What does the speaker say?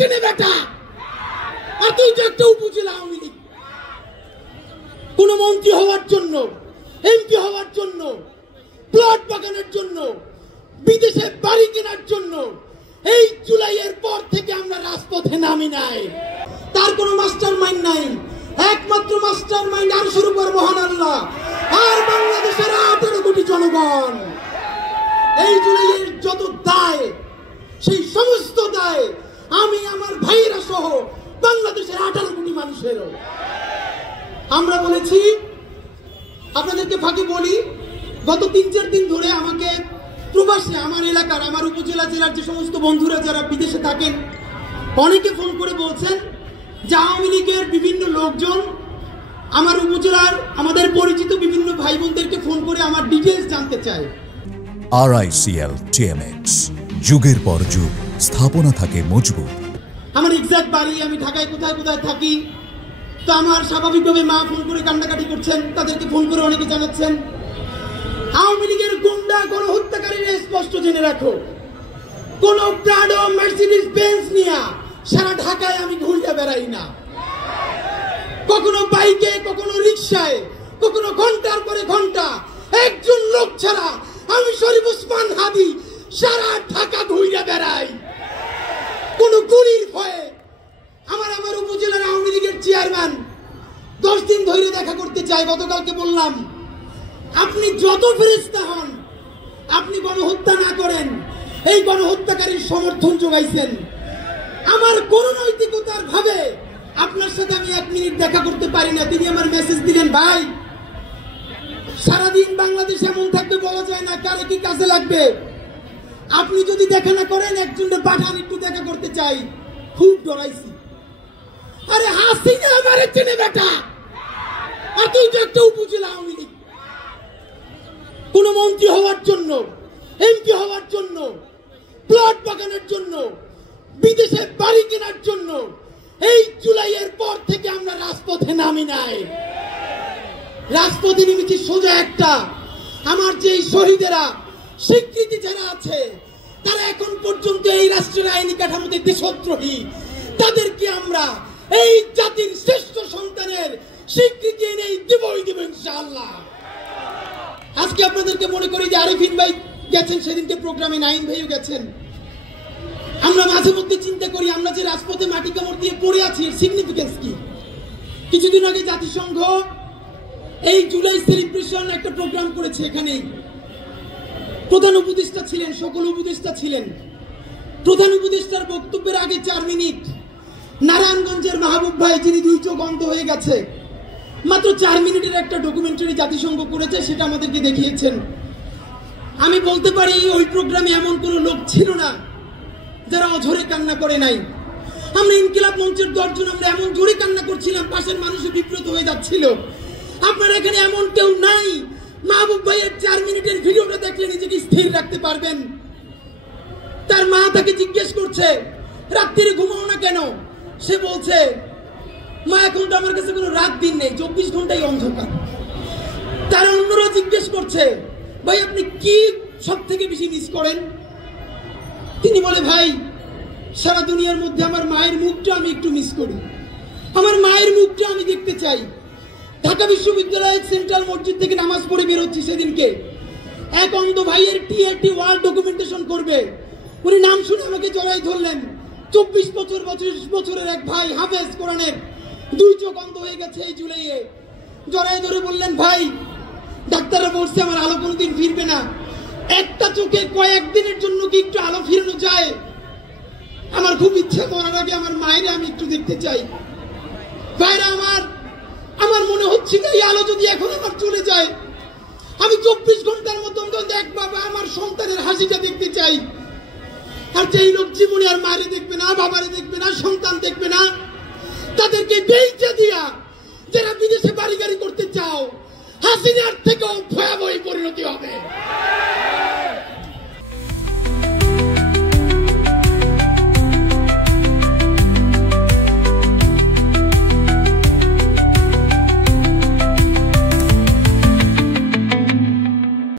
চেনে বেটা, আর তুই তো একটা উপজেলা আওয়ামী লীগ। কোন মন্ত্রী হওয়ার জন্য, এমপি হওয়ার জন্য, প্লট বাগানের জন্য, বিদেশে বাড়ি কেনার জন্য এই জুলাইয়ের পর থেকে আমরা রাজপথে নামি নাই। তার কোনো মাস্টার মাইন্ড নাই, একমাত্র মাস্টার মাইন্ড আর শুরু করে মহান আল্লাহ আর বাংলাদেশের 18 কোটি জনগণ। এই জুলাইয়ের যত দায়, সেই সমস্ত দায় আমি আমার ভাইয়েরা সহ বাংলাদেশের 18 কোটি মানুষেরও। আমরা বলেছি, আপনাদেরকে ফাঁকে বলি, গত 3-4 দিন ধরে আমাকে প্রবাসী, আমার এলাকার, আমার উপজেলা জেলার যে সমস্ত বন্ধুরা যারা বিদেশে থাকেন, অনেকে ফোন করে বলছেন যে আওয়ামী লীগের বিভিন্ন লোকজন আমার উপজেলার আমাদের পরিচিত বিভিন্ন ভাই বোনদেরকে ফোন করে আমার ডিটেইলস জানতে চায়। RICL TMX, যুগের পর যুগ স্থাপনা থাকে মজবুত। আমার এক্সাক্ট বাড়ি, আমি ঢাকায় কোথায় কোথায় থাকি, তো আমার স্বাভাবিকভাবে মা ফোন করে কান্নাকাটি করছেন, তাদেরকে ফোন করে অনেকে জানাচ্ছেন। আওয়ামী লীগের গুন্ডা গণহত্যাকারীরা স্পষ্ট জেনে রাখো, কোন প্রাডো মার্সিডিজ বেঞ্জ নিয়ে সারা ঢাকায় আমি ঘুরে বেড়াই না। কখনো বাইকে, কখনো রিক্সায়, কখনো ঘন্টার পরে ঘন্টা একজন লোক ছাড়া আমি শরীফ ওসমান হাদি সারা ঢাকা ঘুরে বেড়াই কোন গুলির ভয়ে। আমার উপজেলার আওয়ামী লীগের চেয়ারম্যান 10 দিন ধরে দেখা করতে চাই। গতকালকে বললাম, আপনি যত ফেরেশতা হন, আপনি গণহত্যা না করেন, এই গণহত্যাকারীর সমর্থন যোগাইছেন। আমার কোন নৈতিকতার ভাবে আপনার সাথে আমি 1 মিনিট দেখা করতে পারি না। তিনি আমার মেসেজ দিলেন, ভাই সারাদিন বাংলাদেশ এমন থাকবে বলা যায় না কারে কি কাজে লাগবে, আপনি যদি দেখা না করেন একজনের পাঠান, একটু দেখা করতে চাই। খুব ডরাইছি। আরে হাসিনা আমারে চেনে বেটা, আর তুই তো একটা উপজেলা আওয়ামী লীগ। কোন মন্ত্রী হওয়ার জন্য, এমপি হওয়ার জন্য, প্লট বাগানের জন্য, বিদেশে বাড়ি কেনার জন্য এই জুলাইয়ের পর থেকে আমরা রাজপথে নামি নাই। রাজপথে নেমেছি সোজা একটা, আমার যে শহীদেরা, স্বীকৃতি যারা আছে, তারা এখন পর্যন্ত এই রাষ্ট্রের আইনি কাঠামোতে দেশদ্রোহী, তাদেরকে আমরা এই জাতির শ্রেষ্ঠ সন্তানের স্বীকৃতি এনে দেবই দেব ইনশাআল্লাহ। আজকে আপনাদেরকে মনে করি যে আরিফিন ভাই গেছেন, সেদিনকে প্রোগ্রামে নাইম ভাইও গেছেন। আমরা মাঝে মধ্যে চিন্তা করি, আমরা যে রাজপথে মাটি কামড় দিয়ে পড়ে আছি, এর সিগনিফিকেন্স কি। কিছুদিন আগে জাতিসংঘ এই জুলাই সেলিব্রেশন একটা প্রোগ্রাম করেছে। এখানে প্রধান উপদেষ্টা ছিলেন, সকল উপদেষ্টা ছিলেন। প্রধান উপদেষ্টার বক্তব্যের আগে 4 মিনিট নারায়ণগঞ্জের মাহবুব ভাই, যিনি 2 চোখ অন্ধ হয়ে গেছে, মাত্র 4 মিনিটের একটা ডকুমেন্টারি জাতিসংঘ করেছে, সেটা আমাদেরকে দেখিয়েছেন। আমি বলতে পারি ওই প্রোগ্রামে এমন কোন লোক ছিল না যারা অঝরে কান্না করে নাই। আমরা ইনকিলাব মঞ্চের 10 জন আমরা এমন জোরে কান্না করছিলাম, পাশের মানুষও বিব্রত হয়ে যাচ্ছিল। আপনারা এখানে এমন কেউ নাই মাহবুব ভাইয়ের 4 মিনিটের ভিডিওটা দেখলে নিজেকে স্থির রাখতে পারবেন। তার মা তাকে জিজ্ঞেস করছে, রাত্রিরে ঘুমাও না কেন? সে বলছে, মা এখন তো আমার কাছে কোনো রাত দিন নেই, 24 ঘন্টাই অন্ধকার। তার অন্যরা জিজ্ঞেস করছে, ভাই আপনি কি সব থেকে বেশি মিস করেন? তিনি বলে, ভাই সারা দুনিয়ার মধ্যে আমার মায়ের মুখটা আমি একটু মিস করি, আমার মায়ের মুখটা আমি দেখতে চাই। ঢাকা বিশ্ববিদ্যালয়ের সেন্ট্রাল মসজিদ থেকে নামাজ পড়ে বেরোচ্ছি সেদিনকে, এক অন্ধ ভাইয়ের TAT ওয়ার্ল্ড ডকুমেন্টেশন করবে। উনি নাম শুনে আমাকে জড়াই ধরলেন। 24 বছরের এক ভাই, হাফেজ কোরআনের, 2 চোখ অন্ধ হয়ে গেছে এই জুলাইয়ে। জড়াই ধরে বললেন, ভাই ডাক্তাররা বলছে আমার আলো কোনোদিন ফিরবে না, একটা চোখে কয়েকদিনের জন্য কি একটু আলো ফিরানো যায়? আমার খুব ইচ্ছা মরার আগে আমার মায়ের আমি একটু দেখতে চাই। ভাইরা আমার মনে হচ্ছে এই আলো যদি এখন আমার চলে যায়, আমি 24 ঘন্টার মতো এক বাবা আমার সন্তানের হাসিটা দেখতে চাই। আর যেই লোক জীবনে আর মায়ের দেখবে না, বাবারে দেখবে না, সন্তান দেখবে না, তাদেরকে বেইচা দিয়া যারা বিদেশে বাড়ি গাড়ি করতে চাও, হাসিনার থেকেও ভয়াবহ পরিণতি হবে।